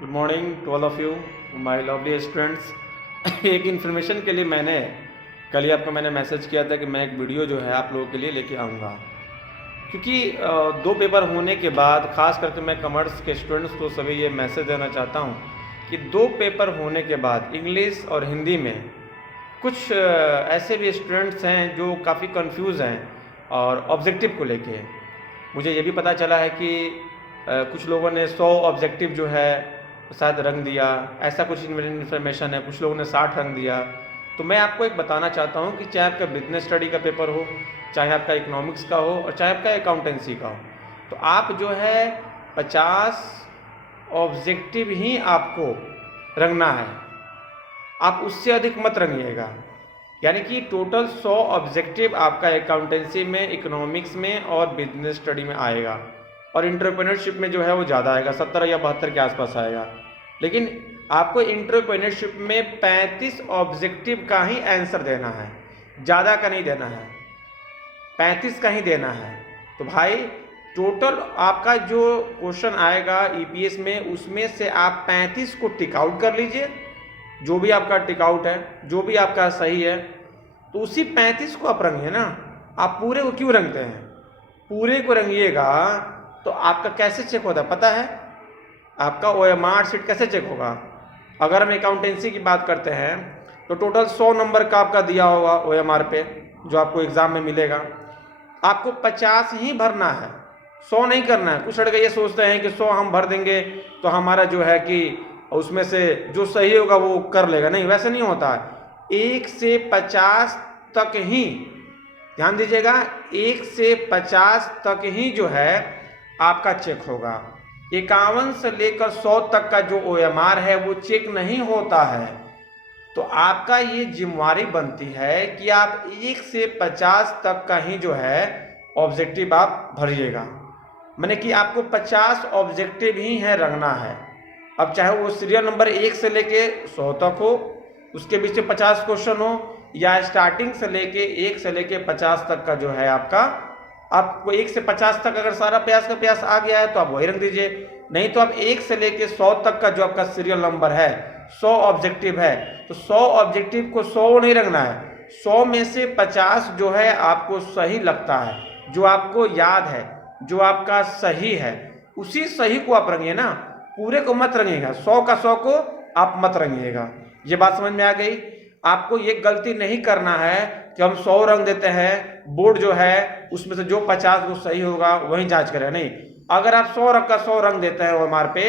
Good morning to all of you my lovely students. एक information के लिए कल ही आपको मैंने मैसेज किया था कि मैं एक वीडियो जो है आप लोगों के लिए लेके आऊँगा, क्योंकि दो पेपर होने के बाद ख़ास करके मैं कॉमर्स के स्टूडेंट्स को सभी ये मैसेज देना चाहता हूँ कि दो पेपर होने के बाद इंग्लिश और हिंदी में कुछ ऐसे भी स्टूडेंट्स हैं जो काफ़ी कंफ्यूज हैं और ऑब्जेक्टिव को लेके। मुझे ये भी पता चला है कि कुछ लोगों ने 100 ऑब्जेक्टिव जो है शायद रंग दिया, ऐसा कुछ इन्फॉर्मेशन है। कुछ लोगों ने 60 रंग दिया। तो मैं आपको एक बताना चाहता हूँ कि चाहे आपका बिजनेस स्टडी का पेपर हो, चाहे आपका इकोनॉमिक्स का हो और चाहे आपका अकाउंटेंसी का हो, तो आप जो है 50 ऑब्जेक्टिव ही आपको रंगना है। आप उससे अधिक मत रंगिएगा। यानी कि टोटल 100 ऑब्जेक्टिव आपका अकाउंटेंसी में, इकोनॉमिक्स में और बिजनेस स्टडी में आएगा, और एंटरप्रेन्योरशिप में जो है वो ज़्यादा आएगा, 70 या 72 के आसपास आएगा। लेकिन आपको एंटरप्रेन्योरशिप में 35 ऑब्जेक्टिव का ही आंसर देना है, ज़्यादा का नहीं देना है, 35 का ही देना है। तो भाई टोटल आपका जो क्वेश्चन आएगा ईपीएस में, उसमें से आप 35 को टिक आउट कर लीजिए। जो भी आपका टिक आउट है, जो भी आपका सही है, तो उसी 35 को आप रंगिए ना। आप पूरे को क्यों रंगते हैं? पूरे को रंगिएगा तो आपका कैसे चेक होता है पता है? आपका ओएमआर शीट कैसे चेक होगा? अगर हम अकाउंटेंसी की बात करते हैं तो टोटल 100 नंबर का आपका दिया होगा ओएमआर पे, जो आपको एग्ज़ाम में मिलेगा। आपको 50 ही भरना है, 100 नहीं करना है। कुछ लड़के ये सोचते हैं कि 100 हम भर देंगे तो हमारा जो है कि उसमें से जो सही होगा वो कर लेगा। नहीं, वैसे नहीं होता है। 1 से 50 तक ही, ध्यान दीजिएगा, 1 से 50 तक ही जो है आपका चेक होगा। 51 से लेकर 100 तक का जो ओएमआर है वो चेक नहीं होता है। तो आपका ये जिम्मेवारी बनती है कि आप 1 से 50 तक का ही जो है ऑब्जेक्टिव आप भरिएगा। मैंने कि आपको 50 ऑब्जेक्टिव ही है रंगना है। अब चाहे वो सीरियल नंबर 1 से लेके 100 तक हो, उसके बीच में 50 क्वेश्चन हो, या स्टार्टिंग से लेके 1 से लेके 50 तक का जो है आपको 1 से 50 तक अगर सारा प्रयास का प्रयास आ गया है तो आप वही रख दीजिए। नहीं तो आप 1 से लेके 100 तक का जो आपका सीरियल नंबर है, 100 ऑब्जेक्टिव है, तो 100 ऑब्जेक्टिव को 100 नहीं रखना है। 100 में से 50 जो है आपको सही लगता है, जो आपको याद है, जो आपका सही है, उसी सही को आप रंगिए ना। पूरे को मत रंगिएगा, 100 का 100 को आप मत रंगिएगा। ये बात समझ में आ गई? आपको ये गलती नहीं करना है कि हम 100 रंग देते हैं, बोर्ड जो है उसमें से जो 50 को सही होगा वही जांच करें। नहीं, अगर आप 100 का 100 रंग देते हैं ओएमआर पे,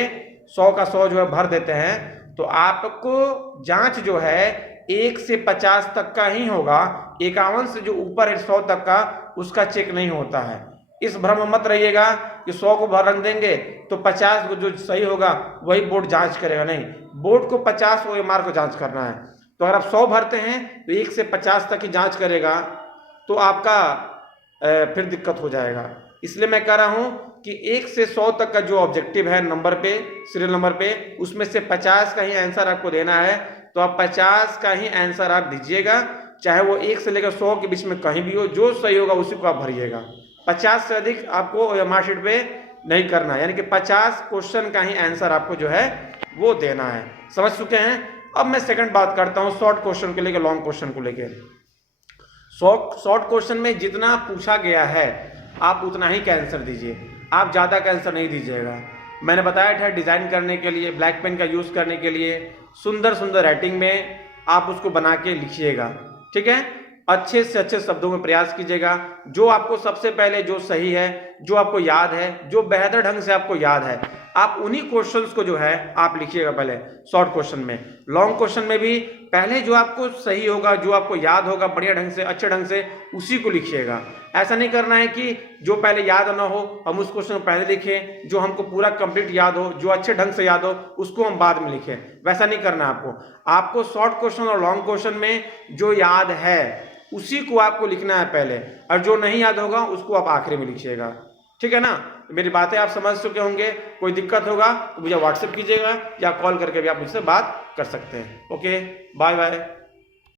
100 का 100 जो है भर देते हैं, तो आपको जांच जो है 1 से 50 तक का ही होगा। 51 से जो ऊपर है 100 तक का, उसका चेक नहीं होता है। इस भ्रम में मत रहिएगा कि 100 को भर रंग देंगे तो 50 को जो सही होगा वही बोर्ड जांच करेगा। नहीं, बोर्ड को 50 ओएमआर को जांच करना है। तो अगर आप 100 भरते हैं तो 1 से 50 तक ही जांच करेगा, तो आपका फिर दिक्कत हो जाएगा। इसलिए मैं कह रहा हूँ कि 1 से 100 तक का जो ऑब्जेक्टिव है नंबर पे, सीरियल नंबर पे, उसमें से 50 का ही आंसर आपको देना है। तो आप 50 का ही आंसर आप दीजिएगा, चाहे वो 1 से लेकर 100 के बीच में कहीं भी हो। जो सही होगा उसी को आप भरिएगा। 50 से अधिक आपको ओएमआर शीट पे नहीं करना, यानी कि 50 क्वेश्चन का ही आंसर आपको जो है वो देना है। समझ चुके हैं? अब मैं सेकंड बात करता हूँ शॉर्ट क्वेश्चन को लेकर, लॉन्ग क्वेश्चन को लेकर। शॉर्ट क्वेश्चन में जितना पूछा गया है आप उतना ही का आंसर दीजिए, आप ज़्यादा का आंसर नहीं दीजिएगा। मैंने बताया था डिज़ाइन करने के लिए, ब्लैक पेन का यूज़ करने के लिए, सुंदर सुंदर राइटिंग में आप उसको बना के लिखिएगा। ठीक है? अच्छे से अच्छे शब्दों में प्रयास कीजिएगा। जो आपको सबसे पहले जो सही है, जो आपको याद है, जो बेहतर ढंग से आपको याद है, आप उन्हीं क्वेश्चंस को जो है आप लिखिएगा पहले शॉर्ट क्वेश्चन में। लॉन्ग क्वेश्चन में भी पहले जो आपको सही होगा, जो आपको याद होगा बढ़िया ढंग से, अच्छे ढंग से, उसी को लिखिएगा। ऐसा नहीं करना है कि जो पहले याद ना हो हम उस क्वेश्चन को पहले लिखें, जो हमको पूरा कंप्लीट याद हो, जो अच्छे ढंग से याद हो, उसको हम बाद में लिखें। वैसा नहीं करना आपको शॉर्ट क्वेश्चन और लॉन्ग क्वेश्चन में जो याद है उसी को आपको लिखना है पहले, और जो नहीं याद होगा उसको आप आखिरी में लिखिएगा। ठीक है ना? मेरी बातें आप समझ चुके होंगे। कोई दिक्कत होगा तो मुझे व्हाट्सएप कीजिएगा या कॉल करके भी आप मुझसे बात कर सकते हैं। Okay, bye bye.